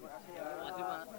Terima kasih, Mak.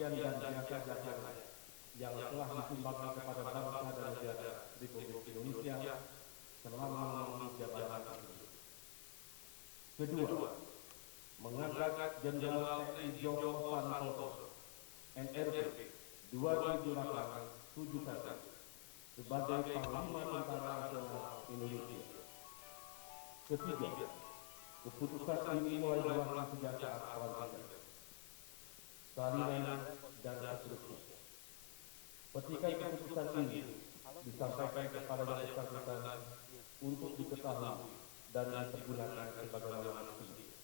pengabdian dan jasa-jasanya yang telah disumbangkan kepada bangsa dan negara Republik Indonesia selama mengisi jabatan itu. Kedua, mengangkat Jenderal TNI Joko Santoso, NRP 2781 sebagai Panglima Tentara Nasional Indonesia. Ketiga, keputusan ini mulai berlaku sejak saat pelantikan, salinan, dan seterusnya. Petikai keputusan ini disampaikan kepada yang bersangkutan untuk diketahui dan dipergunakan sebagaimana mestinya.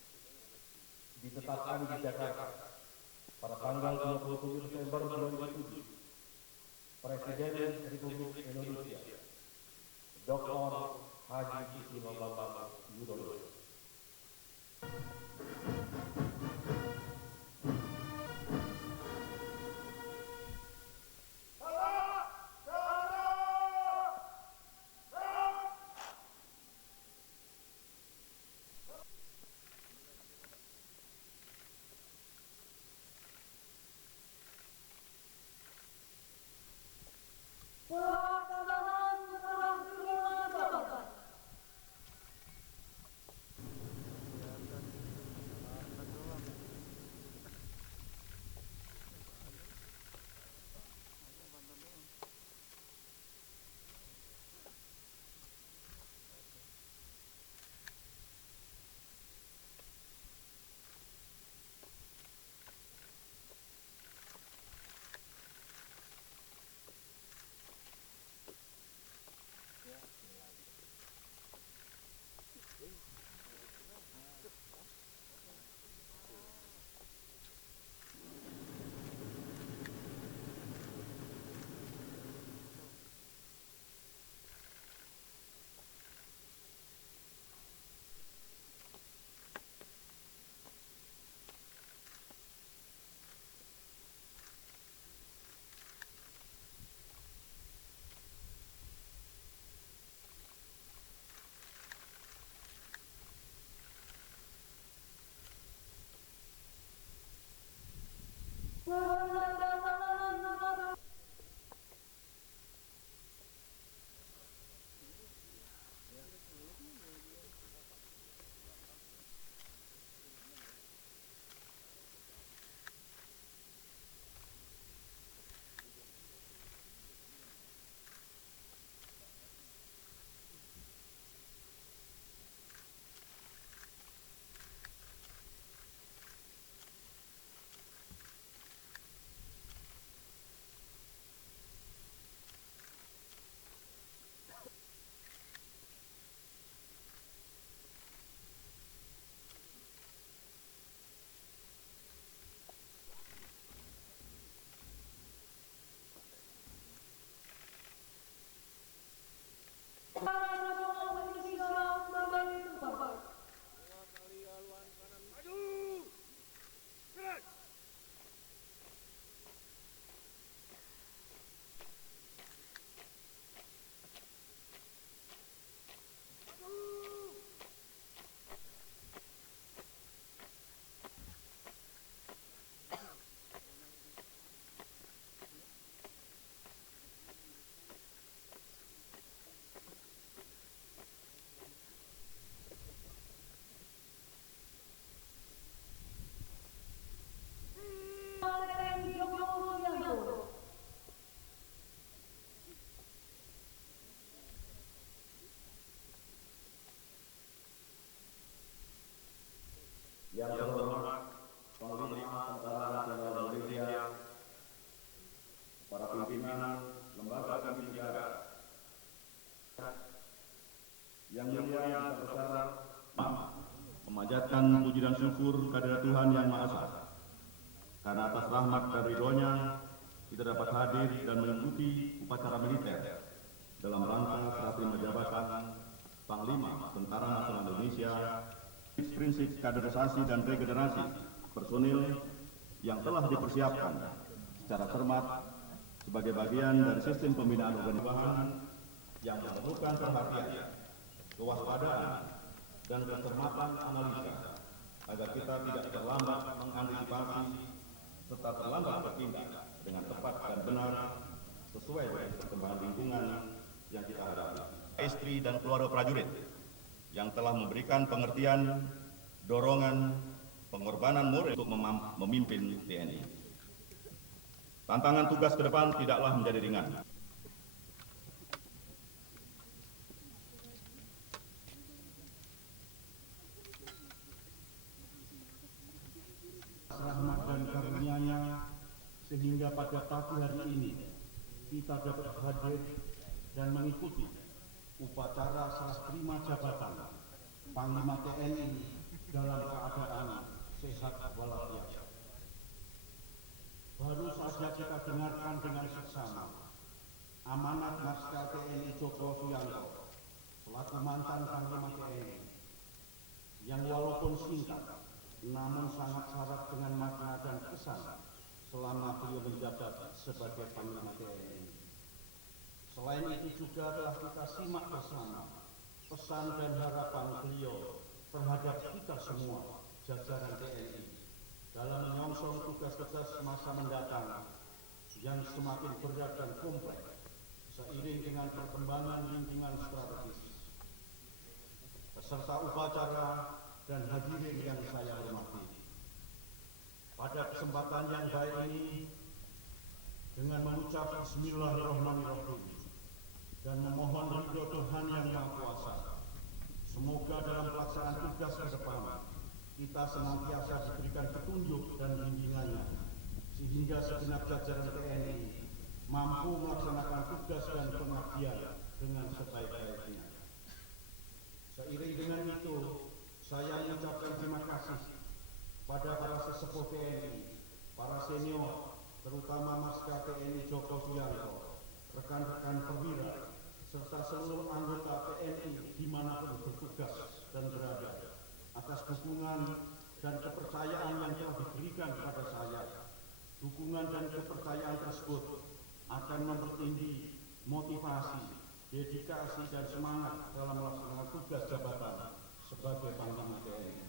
Ditetapkan di Jakarta pada tanggal 27 Desember 2007, Presiden Republik Indonesia Dr. Haji Susilo Bambang Yudhoyono. Pelaksanaan serah terima jabatan. Penandatanganan naskah nasional Indonesia sebagai tempat. TNI Joko Widodo. Yang terhormat Panglima Tentara Nasional Indonesia, para pimpinan lembaga tinggi negara, yang mulia besar, memanjatkan puji dan syukur kehadirat Tuhan Yang Maha Esa, karena atas rahmat dan ridhonya kita dapat hadir dan mengikuti upacara militer dalam rangka serah terima jabatan Panglima Tentara Nasional Indonesia. Prinsip kaderisasi dan regenerasi personil yang telah dipersiapkan secara cermat sebagai bagian dari sistem pembinaan organisasi yang memerlukan perhatian, kewaspadaan, dan kecermatan analisa agar kita tidak terlambat mengantisipasi serta terlambat bertindak dengan tepat dan benar sesuai dengan perkembangan lingkungan yang kita hadapi. Istri dan keluarga prajurit yang telah memberikan pengertian, dorongan, pengorbanan moral untuk memimpin TNI. Tantangan tugas ke depan tidaklah menjadi ringan. Rahmat dan karunia-Nya sehingga pada pagi hari ini kita dapat hadir dan mengikuti upacara serah terima jabatan Panglima TNI dalam keadaan sehat walafiat. Baru saja kita dengarkan dengan seksama amanat Marskal TNI Djoko Suyanto selaku mantan Panglima TNI yang walaupun singkat namun sangat syarat dengan makna dan kesan selama beliau menjabat sebagai Panglima TNI. Selain itu juga telah kita simak bersama pesan dan harapan beliau terhadap kita semua jajaran TNI dalam menyongsong tugas-tugas masa mendatang yang semakin berat dan kompleks seiring dengan perkembangan lingkungan strategis. Peserta upacara dan hadirin yang saya hormati, pada kesempatan yang baik ini dengan mengucap Bismillahirrahmanirrahim dan memohon ridho Tuhan yang Maha Kuasa, semoga dalam pelaksanaan tugas ke depan kita senantiasa diberikan petunjuk dan bimbingannya sehingga segenap jajaran TNI mampu melaksanakan tugas dan pengabdian dengan sebaik-baiknya. Seiring dengan itu, saya mengucapkan terima kasih pada para sesepuh TNI, para senior, terutama Marskal TNI Djoko Suyanto, rekan-rekan perwira, serta seluruh anggota TNI dimanapun bertugas dan berada, atas dukungan dan kepercayaan yang telah diberikan kepada saya. Dukungan dan kepercayaan tersebut akan mempertinggi motivasi, dedikasi, dan semangat dalam melaksanakan tugas jabatan sebagai Panglima TNI.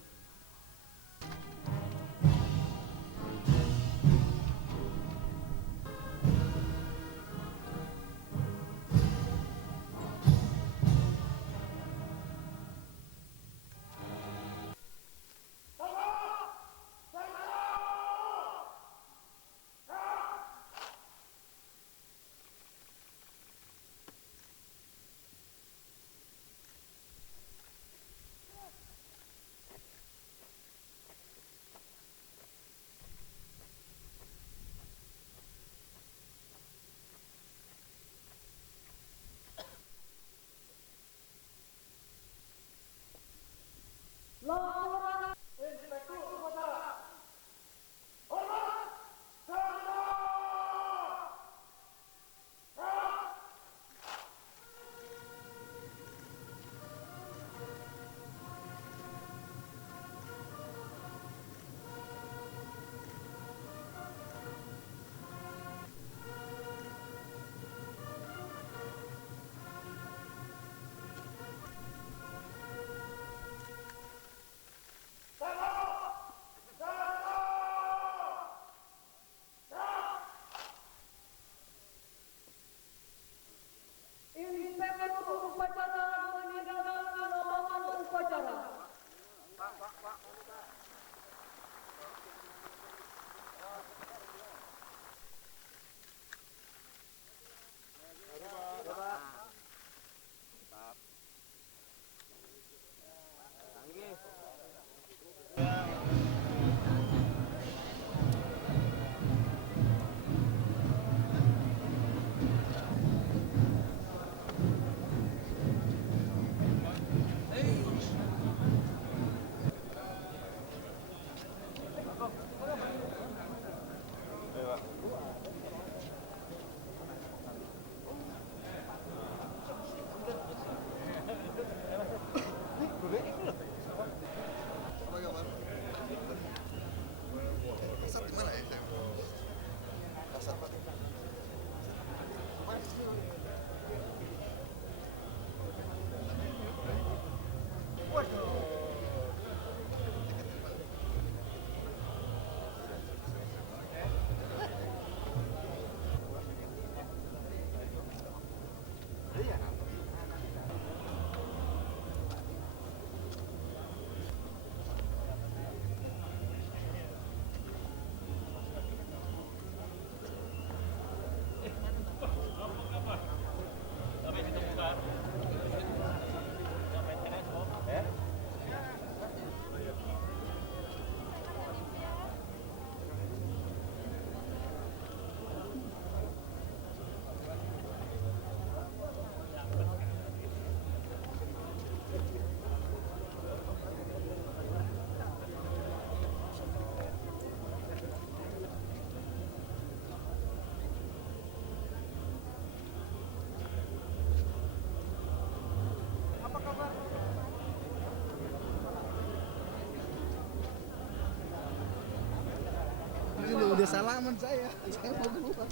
Udah salaman saya mau keluar.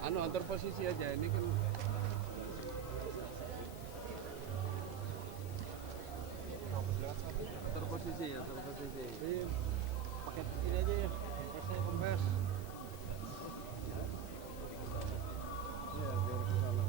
Antar posisi aja ini kan. Antar posisi. Pakai ini aja ya. Kompres. Ya, biar ke sana.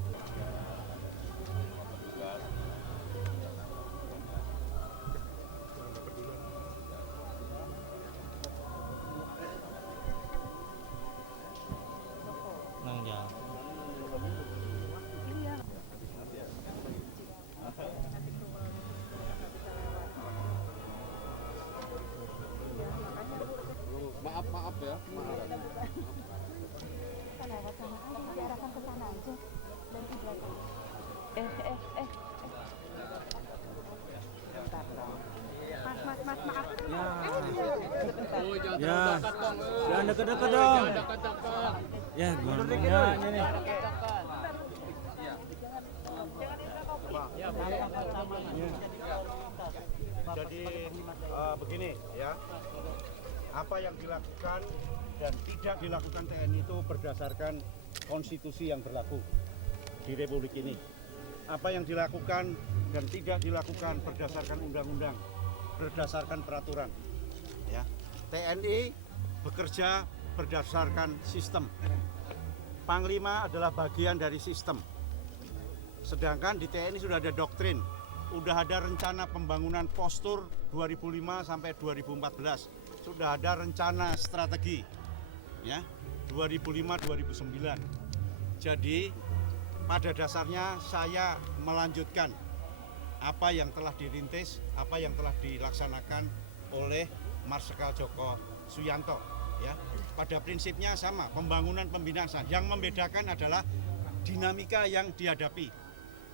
Maaf ya. Kan lewat sana aja, diarahkan ke sana aja dan di belakang. Bentar dong. Mas, maaf. Oh, jangan Ya. terlalu dekat dong. Jangan deket-deket dong. Dekat-dekat. Ya, gimana ini? Jadi begini ya, apa yang dilakukan dan tidak dilakukan TNI itu berdasarkan konstitusi yang berlaku di Republik ini. Apa yang dilakukan dan tidak dilakukan berdasarkan undang-undang, berdasarkan peraturan. Ya, TNI bekerja berdasarkan sistem. Panglima adalah bagian dari sistem. Sedangkan di TNI sudah ada doktrin, sudah ada rencana pembangunan postur 2005 sampai 2014, sudah ada rencana strategi, ya 2005-2009. Jadi pada dasarnya saya melanjutkan apa yang telah dirintis, apa yang telah dilaksanakan oleh Marsikal Djoko Suyanto. Ya, pada prinsipnya sama, pembangunan pembinaan. Yang membedakan adalah dinamika yang dihadapi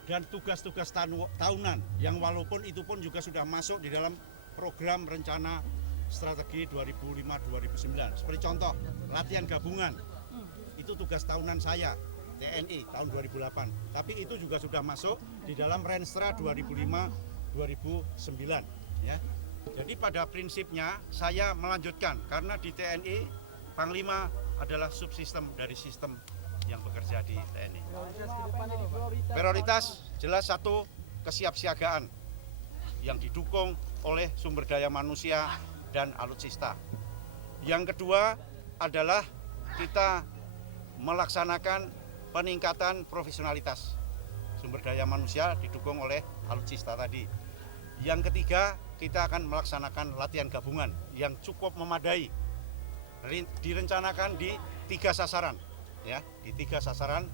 dan tugas-tugas tahunan yang walaupun itu pun juga sudah masuk di dalam program rencana strategi 2005-2009. Seperti contoh, latihan gabungan. Itu tugas tahunan saya, TNI tahun 2008. Tapi itu juga sudah masuk di dalam Renstra 2005-2009, ya. Jadi pada prinsipnya saya melanjutkan karena di TNI Panglima adalah subsistem dari sistem yang bekerja di TNI. Prioritas jelas satu, kesiapsiagaan yang didukung oleh sumber daya manusia dan alutsista. Yang kedua adalah kita melaksanakan peningkatan profesionalitas sumber daya manusia didukung oleh alutsista tadi. Yang ketiga, kita akan melaksanakan latihan gabungan yang cukup memadai. Direncanakan di 3 sasaran, ya, di 3 sasaran,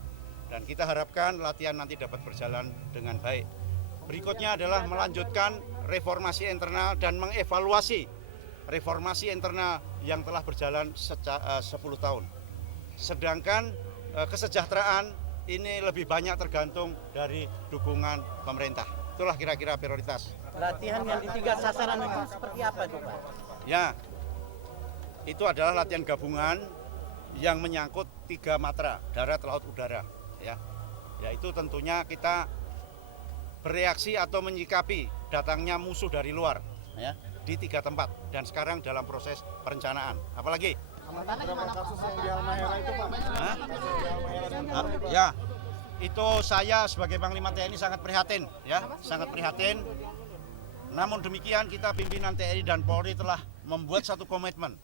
dan kita harapkan latihan nanti dapat berjalan dengan baik. Berikutnya adalah melanjutkan reformasi internal dan mengevaluasi reformasi internal yang telah berjalan 10 tahun. Sedangkan kesejahteraan ini lebih banyak tergantung dari dukungan pemerintah. Itulah kira-kira prioritas. Latihan yang di 3 sasaran itu seperti apa tuh Pak? Ya, itu adalah latihan gabungan yang menyangkut 3 matra, darat, laut, udara. Ya, yaitu tentunya kita bereaksi atau menyikapi datangnya musuh dari luar, ya, di 3 tempat dan sekarang dalam proses perencanaan. Apalagi? Berapa kasus yang di Halmahera itu Pak? Ya, itu saya sebagai Panglima TNI sangat prihatin, ya, sangat prihatin. Namun demikian kita pimpinan TNI dan Polri telah membuat satu komitmen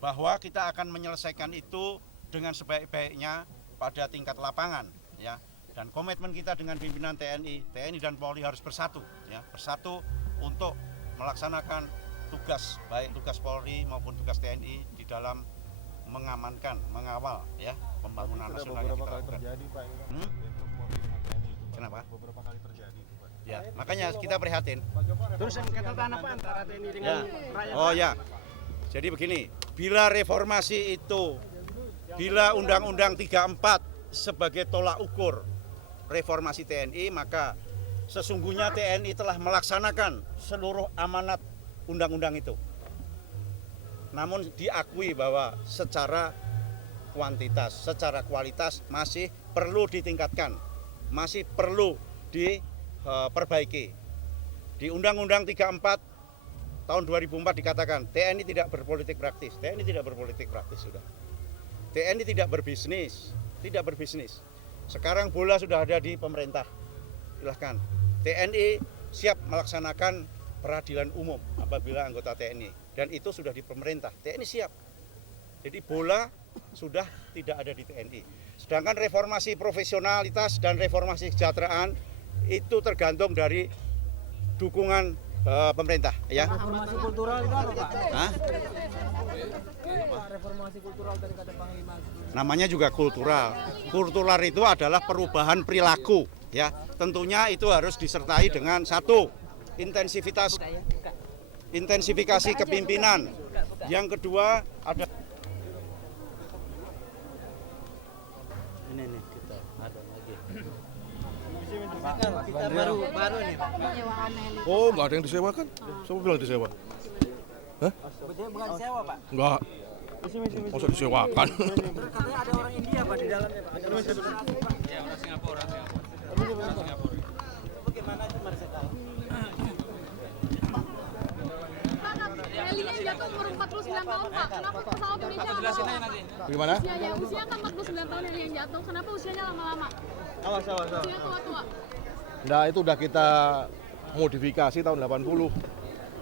bahwa kita akan menyelesaikan itu dengan sebaik-baiknya pada tingkat lapangan, ya. Dan komitmen kita dengan pimpinan TNI dan Polri harus bersatu, ya, bersatu untuk melaksanakan tugas baik tugas Polri maupun tugas TNI di dalam mengamankan, mengawal, ya, pembangunan nasional yang kita lakukan. Terjadi Pak. Kenapa? Beberapa kali terjadi itu Pak. Ya, makanya kita prihatin. Terus catatan apa antara TNI dengan rakyat? Oh ya, jadi begini, bila reformasi itu, bila Undang-Undang 34 sebagai tolak ukur reformasi TNI, maka sesungguhnya TNI telah melaksanakan seluruh amanat undang-undang itu. Namun diakui bahwa secara kuantitas, secara kualitas masih perlu ditingkatkan, masih perlu diperbaiki. Di Undang-Undang 34 tahun 2004 dikatakan TNI tidak berpolitik praktis. TNI tidak berpolitik praktis sudah. TNI tidak berbisnis, Sekarang bola sudah ada di pemerintah. Silahkan. TNI siap melaksanakan peradilan umum apabila anggota TNI dan itu sudah di pemerintah. TNI siap. Jadi bola sudah tidak ada di TNI. Sedangkan reformasi profesionalitas dan reformasi kesejahteraan itu tergantung dari dukungan pemerintah, ya. Reformasi kultural itu apa, Pak? Hah? Reformasi kultural dari kata Panglima. Namanya juga kultural. Kultural itu adalah perubahan perilaku, ya. Tentunya itu harus disertai dengan satu, intensifikasi kepimpinan. Yang kedua ada ini kita ada lagi. Kita baru nih, Pak. Oh, nggak ada yang disewakan? Siapa bilang disewa? Hah? Bukan sewa, Pak. Enggak. Masa disewakan? Katanya ada orang India, Pak, di dalamnya, Pak. Ada orang Singapura. Bagaimana itu mari saya tahu. Heli yang jatuh umur 49 tahun, Pak. Kenapa pesawat Indonesia lama-lama? Gimana? Usia kan 49 tahun heli yang jatuh. Kenapa usianya lama-lama? Awas. Usia tua-tua. Nah, itu udah kita modifikasi tahun 80.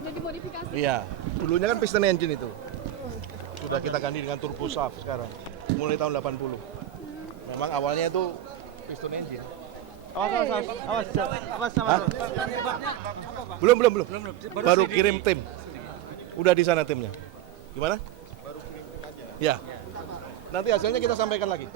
Jadi modifikasi. Iya. Dulunya kan piston engine itu. Sudah kita ganti dengan turbo shaft sekarang. Mulai tahun 80. Memang awalnya itu piston engine. Awas. Hah? Belum. Baru kirim tim. Udah di sana timnya. Gimana? Ya. Nanti hasilnya kita sampaikan lagi.